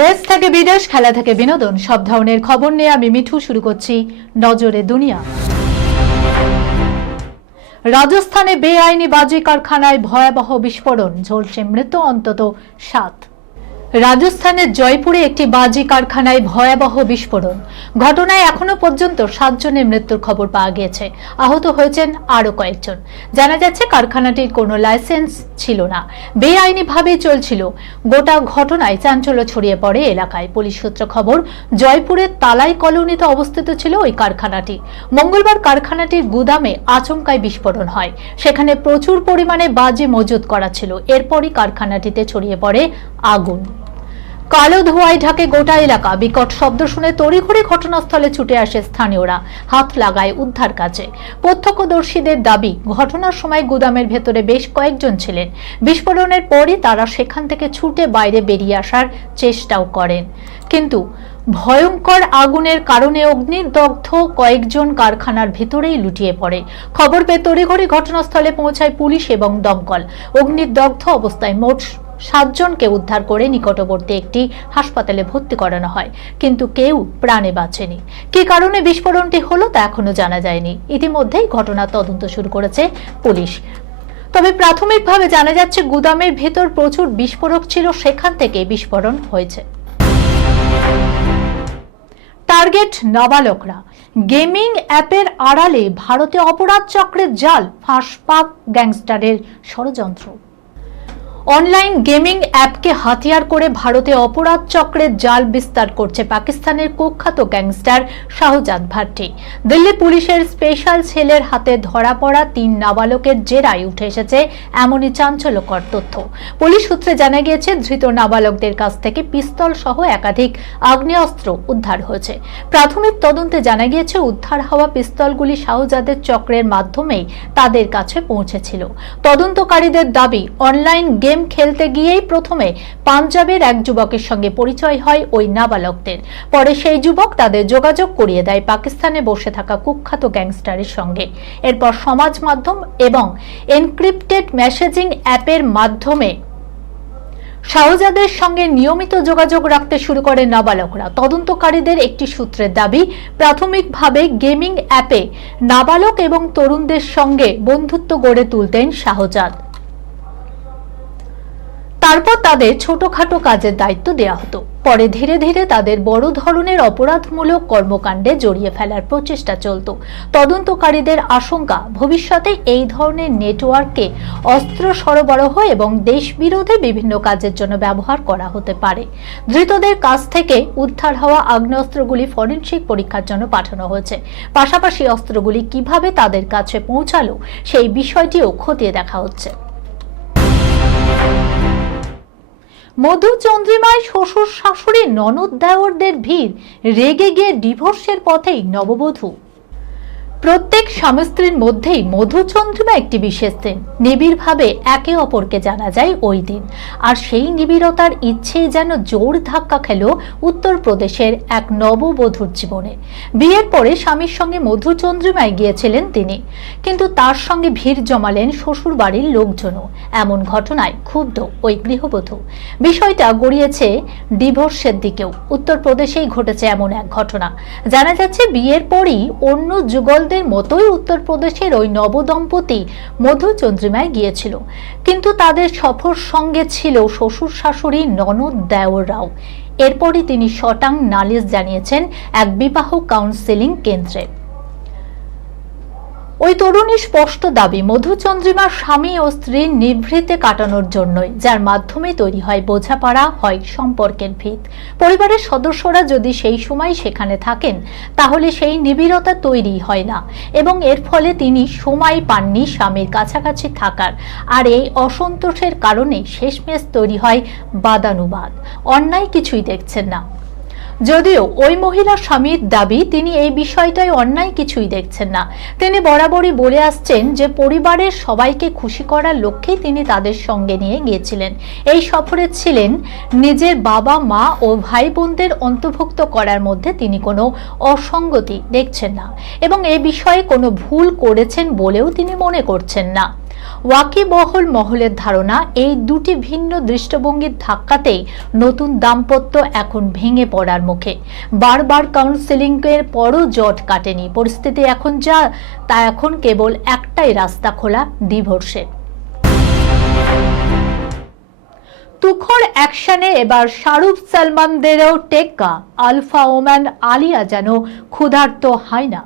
দেশ থেকে বিদেশ, খেলা থেকে বিনোদন, সব ধরনের খবর নিয়ে আমি মিঠু শুরু করছি নজরে দুনিয়া। রাজস্থানে বেআইনি বাজি কারখানায় ভয়াবহ বিস্ফোরণ, ঝলসে মৃত্যু অন্তত 7। রাজস্থানের জয়পুরে একটি বাজি কারখানায় ভয়াবহ বিস্ফোরণ ঘটনায় এখনো পর্যন্ত 7 জনের মৃত্যুর খবর পাওয়া গিয়েছে। আহত হয়েছেন আরো কয়েকজন। জানা যাচ্ছে কারখানাটির কোনো লাইসেন্স ছিল না, বেআইনিভাবে চলছিল। গোটা ঘটনায় চাঞ্চল্য ছড়িয়ে পড়ে এলাকায়। পুলিশ সূত্র খবর, জয়পুরের তালাই কলোনিতে অবস্থিত ছিল ওই কারখানাটি। মঙ্গলবার কারখানাটির গুদামে আচমকাই বিস্ফোরণ হয়। সেখানে প্রচুর পরিমাণে বাজি মজুত করা ছিল। এরপরই কারখানাটিতে ছড়িয়ে পড়ে আগুন। কালো ধোঁয়ায় ঢাকে গোটা এলাকা। বিকট শব্দ শুনে তড়িঘড়ি ঘটনাস্থলে ছুটে আসে স্থানীয়রা, হাত লাগায় উদ্ধার কাজে। প্রত্যক্ষদর্শীদের দাবি, ঘটনার সময় গুদামের ভেতরে বেশ কয়েকজন ছিলেন। বিস্ফোরণের পরই তারা সেখান থেকে ছুটে বাইরে বেরিয়ে আসার চেষ্টাও করেন, কিন্তু ভয়ঙ্কর আগুনের কারণে অগ্নিদগ্ধ কয়েকজন কারখানার ভেতরেই লুটিয়ে পড়ে। খবর পেয়ে তড়িঘড়ি ঘটনাস্থলে পৌঁছায় পুলিশ এবং দমকল। অগ্নিদগ্ধ অবস্থায় মোট 7 জনকে উদ্ধার করে নিকটবর্তী একটি হাসপাতালে ভর্তি করানো হয়, কিন্তু কেউ প্রাণে বাঁচেনি। কি কারণে বিস্ফোরণটি হলো তা এখনো জানা যায়নি। ইতিমধ্যেই ঘটনার তদন্ত শুরু করেছে পুলিশ। তবে প্রাথমিকভাবে জানা যাচ্ছে গুদামের ভেতর প্রচুর বিস্ফোরক ছিল, সেখান থেকে বিস্ফোরণ হয়েছে। টার্গেট নাবালকরা, গেমিং অ্যাপের আড়ালে ভারতে অপরাধ চক্রের জাল, ফাঁস পাক গ্যাংস্টারের ষড়যন্ত্র। অনলাইন গেমিং অ্যাপকে হাতিয়ার করে ভারতে অপরাধ চক্রের জাল বিস্তার করছে পাকিস্তানের কুখ্যাত গ্যাংস্টার শাহজাদ ভাট্টি। দিল্লি পুলিশের স্পেশাল সেলের হাতে ধরা পড়া 3 নাবালকের জেরায় উঠে এসেছে এমনই চাঞ্চল্যকর তথ্য। পুলিশ সূত্রে জানা গিয়েছে, ধৃত নাবালকদের কাছ থেকে পিস্তল সহ একাধিক আগ্নেয়াস্ত্র উদ্ধার হয়েছে। প্রাথমিক তদন্তে জানা গিয়েছে, উদ্ধার হওয়া পিস্তলগুলি শাহজাদের চক্রের মাধ্যমেই তাদের কাছে পৌঁছেছিল। তদন্তকারীদের দাবি, অনলাইন গেম খেলতে গিয়েই প্রথমে পাঞ্জাবের এক যুবকের সঙ্গে পরিচয় হয় ওই নাবালকদের। পরে সেই যুবক তাদের যোগাযোগ করিয়ে দেয় পাকিস্তানে বসে থাকা কুখ্যাত গ্যাংস্টারের সঙ্গে। এরপর সমাজ মাধ্যম এবং এনক্রিপ্টেড মেসেজিং অ্যাপের মাধ্যমে শাহজাদের সঙ্গে নিয়মিত যোগাযোগ রাখতে শুরু করে নাবালকরা। তদন্তকারীদের একটি সূত্রের দাবি, প্রাথমিকভাবে গেমিং অ্যাপে নাবালক এবং তরুণদের সঙ্গে বন্ধুত্ব গড়ে তুলতেন শাহজাদ। তারপর তাদের ছোটখাটো কাজের দায়িত্ব দেওয়া হতো। পরে ধীরে ধীরে তাদের বড় ধরনের অপরাধমূলক কর্মকাণ্ডে জড়িয়ে ফেলার প্রচেষ্টা চলত। তদন্তকারীদের আশঙ্কা, ভবিষ্যতে এই ধরনের নেটওয়ার্ককে অস্ত্র সরবরাহ এবং দেশবিরোধী বিভিন্ন কাজের জন্য ব্যবহার করা হতে পারে। ধৃতদের কাছ থেকে উদ্ধার হওয়া আগ্নেয়াস্ত্রগুলি ফরেনসিক পরীক্ষার জন্য পাঠানো হয়েছে। পাশাপাশি অস্ত্রগুলি কিভাবে তাদের কাছে পৌঁছালো সেই বিষয়টিও খতিয়ে দেখা হচ্ছে। মধুচন্দ্রিমায় শ্বশুর শাশুড়ি ননদ দেওরদের ভিড়, রেগে গিয়ে ডিভোর্সের পথেই নববধূ। প্রত্যেক স্বামী স্ত্রীর মধ্যেই মধুচন্দ্রিমা একটি বিশেষ দিন। নিবিড়ভাবে একে অপরকে জানা যায় ওই দিন। আর সেই নিবিড়তার ইচ্ছেই যেন জোর ধাক্কা খেল উত্তরপ্রদেশের এক নববধূর জীবনে। বিয়ের পরে স্বামীর সঙ্গে মধুচন্দ্রিমায় গিয়েছিলেন তিনি, কিন্তু তার সঙ্গে ভিড় জমালেন শ্বশুর বাড়ির লোকজনও। এমন ঘটনায় ক্ষুব্ধ ওই গৃহবধূ। বিষয়টা গড়িয়েছে ডিভোর্সের দিকেও। উত্তরপ্রদেশেই ঘটেছে এমন এক ঘটনা। জানা যাচ্ছে, বিয়ের পরই অন্য যুগলদের মতোই উত্তরপ্রদেশের ওই নবদম্পতি মধুচন্দ্রিমায় গিয়েছিল, কিন্তু তাদের সফর সঙ্গে ছিল শ্বশুর শাশুড়ি ননদ দেওররাও। এরপরই তিনি শটাং নালিশ জানিয়েছেন এক বিবাহ কাউন্সেলিং কেন্দ্রে। ওই তরুণীর স্পষ্ট দাবি, মধুচন্দ্রিমা স্বামী ও স্ত্রীর নিভৃতে কাটানোর জন্যই, যার মাধ্যমে তৈরি হয় বোঝাপড়া, হয় সম্পর্কের ভিত। পরিবারের সদস্যরা যদি সেই সময় সেখানে থাকেন, তাহলে সেই নিবিড়তা তৈরি হয় না এবং এর ফলে তিনি সময় পাননি স্বামীর কাছাকাছি থাকার। আর এই অসন্তোষের কারণে শেষমেশ তৈরি হয় বাদানুবাদ। অন্যায় কিছুই দেখছেন না। যদিও ওই মহিলা স্বামীর দাবি, তিনি এই বিষয়টাই অন্যায় কিছুই দেখছেন না। তিনি বরাবরই বলে আসছেন যে পরিবারের সবাইকে খুশি করার লক্ষ্যেই তিনি তাদের সঙ্গে নিয়ে গিয়েছিলেন। এই সফরে ছিলেন নিজের বাবা মা ও ভাই বোনদের অন্তর্ভুক্ত করার মধ্যে তিনি কোনো অসঙ্গতি দেখছেন না এবং এ বিষয়ে কোনো ভুল করেছেন বলেও তিনি মনে করছেন না। ওয়াকিবহল মহলের ধারণা এই দুটি ভিন্ন দৃষ্টিভঙ্গির ধাক্কাতেই নতুন দাম্পত্য এখন ভেঙে পড়ার মুখে। বারবার কাউন্সেলিংয়ের পরও জট কাটেনি। পরিস্থিতি এখন যা তা এখন কেবল একটাই রাস্তা খোলা, ডিভোর্সের। তুখর অ্যাকশনে এবার শাহরুখ সালমানদেরও টেক্কা। আলফা ওম্যান আলিয়া যেন ক্ষুধার্ত হয় না।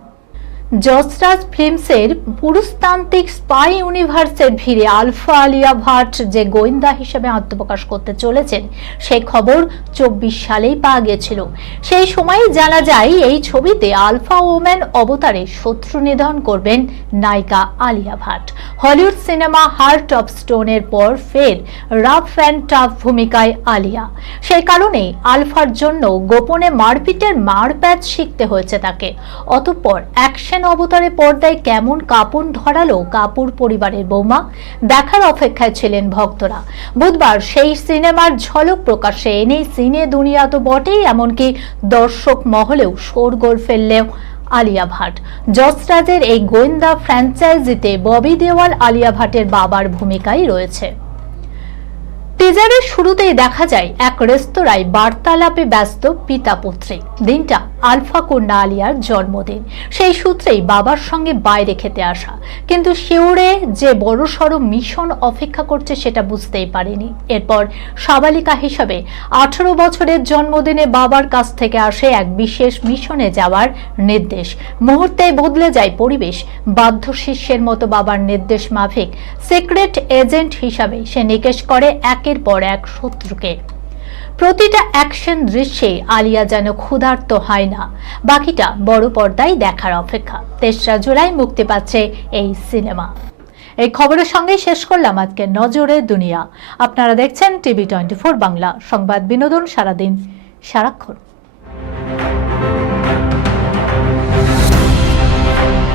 যশরাজ ফিল্মসের পুরুষতান্ত্রিক স্পাই ইউনিভার্সের ভিড়ে আলফা আলিয়া ভাট যে গোয়েন্দা হিসেবে আত্মপ্রকাশ করতে চলেছেন সেই খবর 24 সালেই পাওয়া গিয়েছিল। সেই সময়ই জানা যায় এই ছবিতে আলফা ওম্যান অবতারে শত্রু নিধন করবেন নায়িকা আলিয়া ভাট। হলিউড সিনেমা হার্ট অফ স্টোনের পর ফের রাফ অ্যান্ড টাফ ভূমিকায় আলিয়া। সেই কারণেই আলফার জন্য গোপনে মারপিটের মারপ্যাচ শিখতে হয়েছে তাকে। অতঃপর অ্যাকশন অবতারে পর্দায় কেমন কাপুন ধরালো কাপুর পরিবারের বৌমা, দেখার অপেক্ষায় ছিলেন ভক্তরা। বুধবার সেই সিনেমার ঝলক প্রকাশ্যে এনে সিনে দুনিয়া তো বটেই, এমনকি দর্শক মহলেও শোরগোল ফেললেও আলিয়া ভাট। যশরাজের এই গোয়েন্দা ফ্র্যাঞ্চাইজিতে ববি দেওয়াল আলিয়া ভাটের বাবার ভূমিকায় রয়েছে। টিজারের শুরুতেই দেখা যায় এক রেস্তোরাঁয় বার্তালাপে ব্যস্ত পিতা পুত্রী। দিনটা আলফা কন্যা আলিয়ার জন্মদিন। সেই সূত্রেই বাবার সঙ্গে বাইরে খেতে আসা, কিন্তু শিউরে যে বড়সড় মিশন অপেক্ষা করছে সেটা বুঝতেই পারেনি। এরপর সাবালিকা হিসাবে 18 বছরের জন্মদিনে বাবার কাছ থেকে আসে এক বিশেষ মিশনে যাওয়ার নির্দেশ। মুহূর্তেই বদলে যায় পরিবেশ। বাধ্য শিষ্যের মতো বাবার নির্দেশ মাফিক সিক্রেট এজেন্ট হিসাবে সে নিকেশ করে একের পর এক শত্রুকে। প্রতিটা অ্যাকশন দৃশ্যে আলিয়া যেন ক্ষুধার্ত হয় না। বাকিটা বড় পর্দায় দেখার অপেক্ষা। 3রা জুলাই মুক্তি পাচ্ছে এই সিনেমা। এই খবরের সঙ্গে শেষ করলাম আজকে নজরে দুনিয়া। আপনারা দেখছেন টিভি 24 বাংলা, সংবাদ বিনোদন সারাদিন সারাক্ষণ।